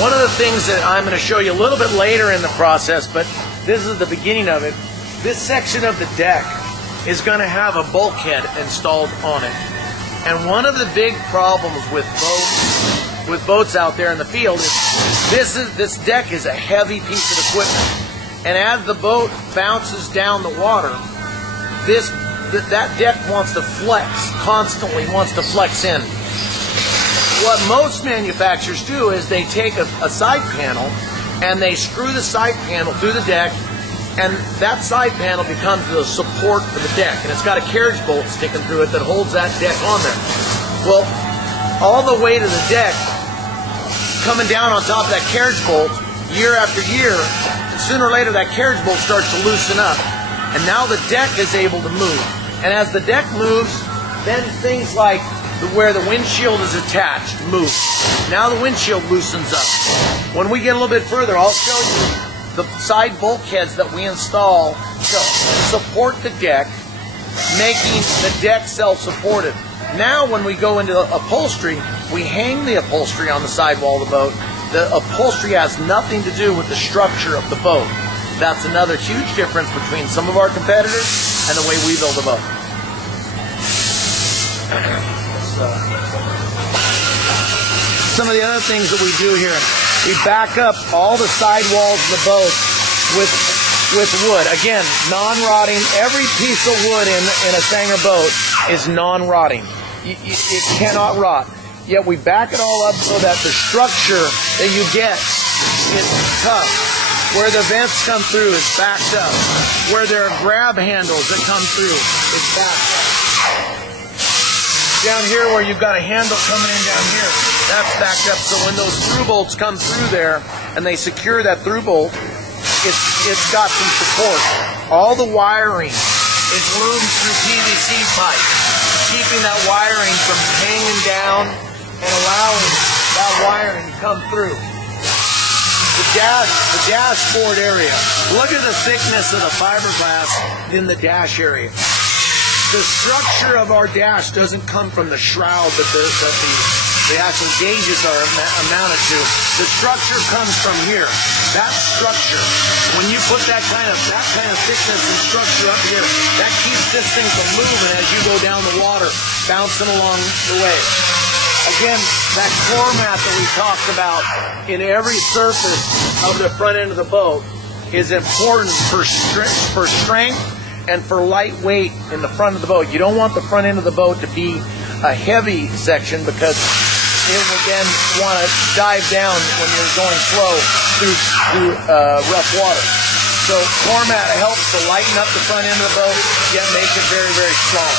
One of the things that I'm going to show you a little bit later in the process, but this is the beginning of it, this section of the deck is going to have a bulkhead installed on it. And one of the big problems with boats out there in the field is this deck is a heavy piece of equipment. And as the boat bounces down the water, that deck wants to flex, constantly wants to flex in. What most manufacturers do is they take a side panel and they screw the side panel through the deck, and that side panel becomes the support for the deck. And it's got a carriage bolt sticking through it that holds that deck on there. Well, all the weight of the deck coming down on top of that carriage bolt year after year, and sooner or later that carriage bolt starts to loosen up. And now the deck is able to move. And as the deck moves, then things like where the windshield is attached move. Now the windshield loosens up. When we get a little bit further, I'll show you the side bulkheads that we install to support the deck, making the deck self-supported. Now when we go into upholstery, we hang the upholstery on the sidewall of the boat. The upholstery has nothing to do with the structure of the boat. That's another huge difference between some of our competitors and the way we build a boat. Some of the other things that we do here, we back up all the sidewalls of the boat with wood. Again, non-rotting. Every piece of wood in a Sanger boat is non-rotting. It cannot rot. Yet we back it all up so that the structure that you get is tough. Where the vents come through is backed up. Where there are grab handles that come through is backed up. Down here where you've got a handle coming in down here, that's backed up. So when those through bolts come through there and they secure that through bolt, it's got some support. All the wiring is loomed through PVC pipe, keeping that wiring from hanging down and allowing that wiring to come through. The dashboard area. Look at the thickness of the fiberglass in the dash area. The structure of our dash doesn't come from the shroud that the actual gauges are mounted to. The structure comes from here. That structure, when you put that kind of thickness and structure up here, that keeps this thing from moving as you go down the water, bouncing along the way. Again, that floor mat that we talked about in every surface of the front end of the boat is important for strength and for lightweight in the front of the boat. You don't want the front end of the boat to be a heavy section because it will then want to dive down when you're going slow through rough water. So floor mat helps to lighten up the front end of the boat, yet make it very, very strong.